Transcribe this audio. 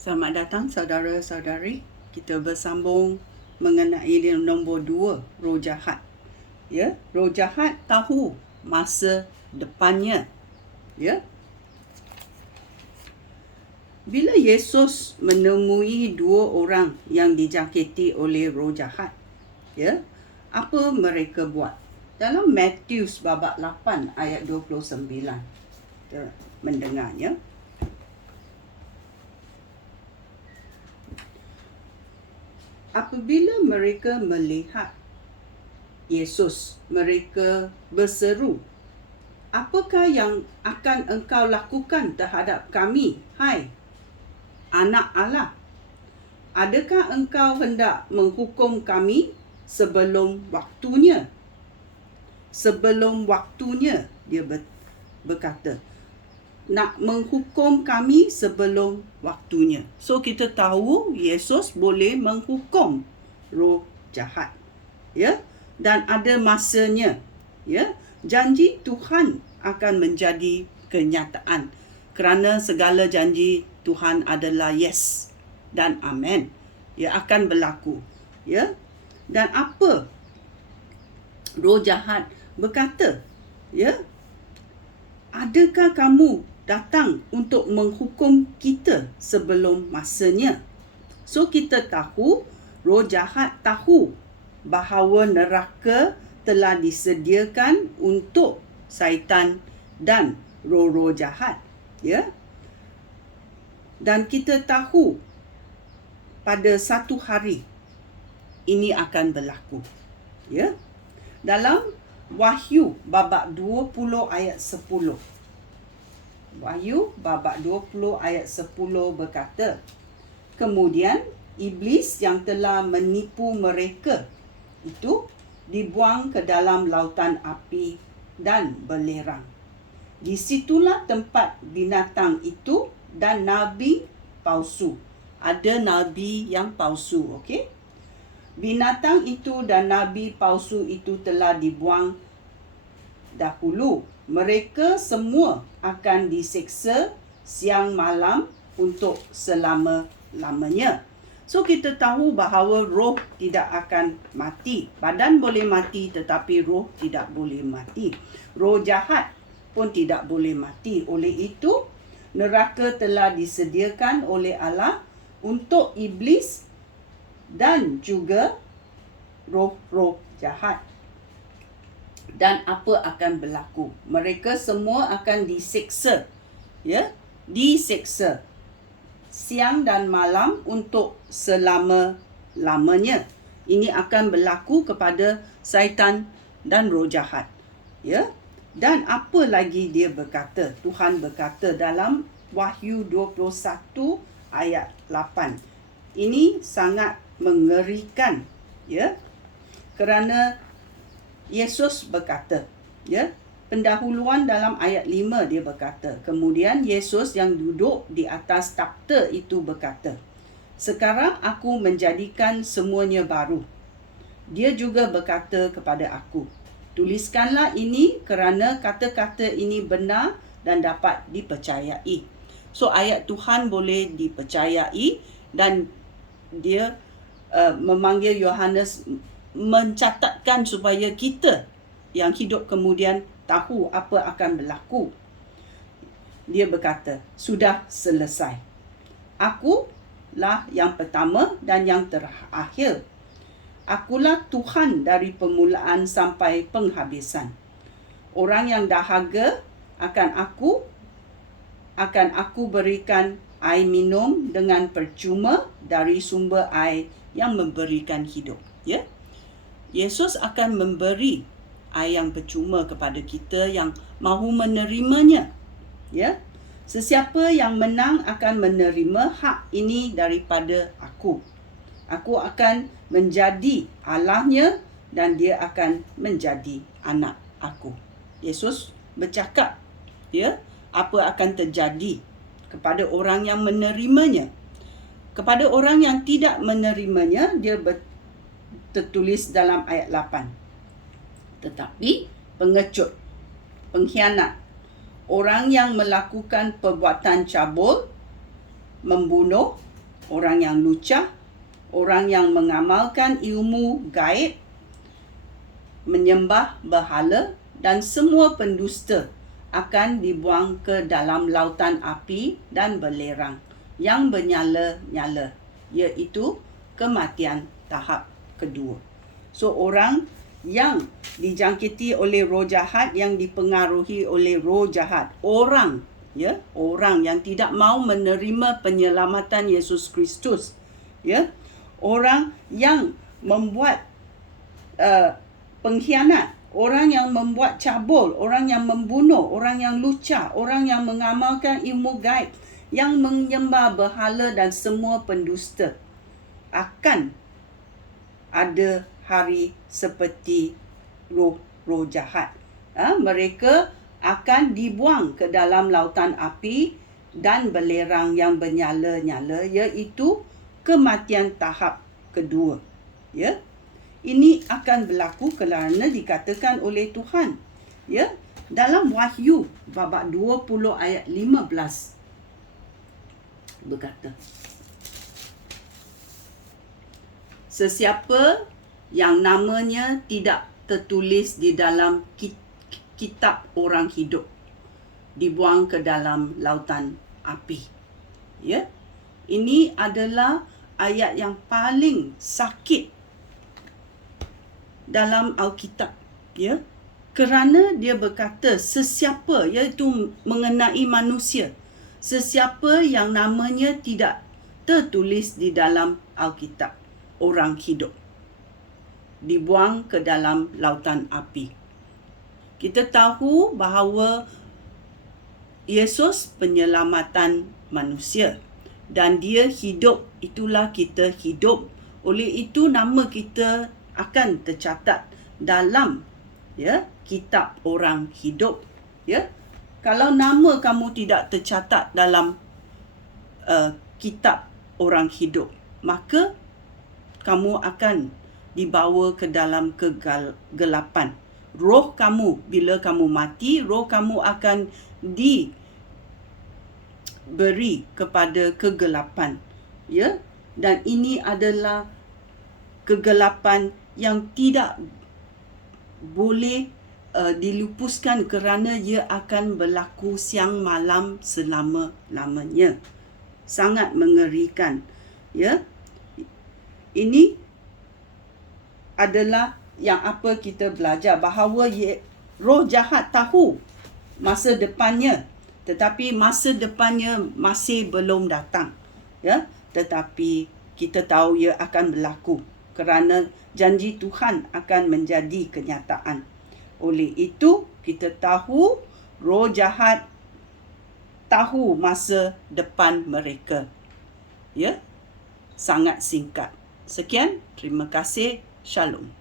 Selamat datang saudara-saudari. Kita bersambung mengenai nombor 2, roh jahat. Ya, roh jahat tahu masa depannya. Ya. Bila Yesus menemui 2 orang yang dijangkiti oleh roh jahat, ya, apa mereka buat? Dalam Matius babak 8 ayat 29. Kita mendengarnya. Apabila mereka melihat Yesus, mereka berseru, "Apakah yang akan engkau lakukan terhadap kami, hai Anak Allah? Adakah engkau hendak menghukum kami sebelum waktunya?" Sebelum waktunya, dia berkata, nak menghukum kami sebelum waktunya. So kita tahu Yesus boleh menghukum roh jahat. Ya, dan ada masanya. Ya, janji Tuhan akan menjadi kenyataan. Kerana segala janji Tuhan adalah yes dan amen. Ya, akan berlaku. Ya. Dan apa roh jahat berkata? Ya, adakah kamu datang untuk menghukum kita sebelum masanya? So kita tahu, roh jahat tahu bahawa neraka telah disediakan untuk syaitan dan roh-roh jahat. Ya. Dan kita tahu pada satu hari ini akan berlaku. Ya. Dalam Wahyu babak 20 ayat 10. Wahyu babak 20 ayat 10 berkata, kemudian iblis yang telah menipu mereka itu dibuang ke dalam lautan api dan belerang. Di situlah tempat binatang itu dan nabi palsu. Ada nabi yang palsu, okey? Binatang itu dan nabi palsu itu telah dibuang dahulu. Mereka semua akan diseksa siang malam untuk selama-lamanya. So kita tahu bahawa roh tidak akan mati. Badan boleh mati tetapi roh tidak boleh mati. Roh jahat pun tidak boleh mati. Oleh itu, neraka telah disediakan oleh Allah untuk iblis dan juga roh-roh jahat. Dan apa akan berlaku? Mereka semua akan diseksa. Ya, diseksa siang dan malam untuk selama-lamanya. Ini akan berlaku kepada syaitan dan roh jahat. Ya. Dan apa lagi dia berkata? Tuhan berkata dalam Wahyu 21 ayat 8. Ini sangat mengerikan, ya. Kerana Yesus berkata, ya, pendahuluan dalam ayat 5 dia berkata, kemudian Yesus yang duduk di atas takhta itu berkata, sekarang aku menjadikan semuanya baru. Dia juga berkata kepada aku, tuliskanlah ini kerana kata-kata ini benar dan dapat dipercayai. So ayat Tuhan boleh dipercayai dan dia memanggil Yohanes mencatatkan supaya kita yang hidup kemudian tahu apa akan berlaku. Dia berkata, sudah selesai. Akulah yang pertama dan yang terakhir. Akulah Tuhan dari permulaan sampai penghabisan. Orang yang dahaga akan aku berikan air minum dengan percuma dari sumber air yang memberikan hidup. Ya, Yesus akan memberi air yang percuma kepada kita yang mahu menerimanya. Ya, sesiapa yang menang akan menerima hak ini daripada aku. Aku akan menjadi Allahnya dan dia akan menjadi anak aku. Yesus bercakap, ya, apa akan terjadi kepada orang yang menerimanya. Kepada orang yang tidak menerimanya, dia tertulis dalam ayat 8. Tetapi pengecut, pengkhianat, orang yang melakukan perbuatan cabul, membunuh, orang yang lucah, orang yang mengamalkan ilmu gaib, menyembah berhala, dan semua pendusta akan dibuang ke dalam lautan api dan belerang yang bernyala-nyala, iaitu kematian tahap kedua. So, orang yang dijangkiti oleh roh jahat, yang dipengaruhi oleh roh jahat, orang yang tidak mau menerima penyelamatan Yesus Kristus, orang yang membuat pengkhianat, orang yang membuat cabul, orang yang membunuh, orang yang lucah, orang yang mengamalkan ilmu gaib, yang menyembah berhala dan semua pendusta akan ada hari seperti roh jahat. Mereka akan dibuang ke dalam lautan api dan belerang yang bernyala-nyala, iaitu kematian tahap kedua. Ini akan berlaku kerana dikatakan oleh Tuhan. Dalam Wahyu babak 20 ayat 15 berkata, sesiapa yang namanya tidak tertulis di dalam kitab orang hidup dibuang ke dalam lautan api. Ini adalah ayat yang paling sakit dalam Alkitab, kerana dia berkata sesiapa, iaitu mengenai manusia, sesiapa yang namanya tidak tertulis di dalam Alkitab orang hidup dibuang ke dalam lautan api. Kita tahu bahawa Yesus penyelamatan manusia dan dia hidup, itulah kita hidup. Oleh itu nama kita akan tercatat dalam kitab orang hidup. Kalau nama kamu tidak tercatat dalam kitab orang hidup, maka kamu akan dibawa ke dalam kegelapan. Roh kamu, bila kamu mati, roh kamu akan diberi kepada kegelapan. Dan ini adalah kegelapan yang tidak boleh dilupuskan kerana ia akan berlaku siang malam selama-lamanya. Sangat mengerikan. Ini adalah yang apa kita belajar, bahawa roh jahat tahu masa depannya, tetapi masa depannya masih belum datang. Tetapi kita tahu ia akan berlaku kerana janji Tuhan akan menjadi kenyataan. Oleh itu, kita tahu roh jahat tahu masa depan mereka. Sangat singkat. Sekian, terima kasih. Shalom.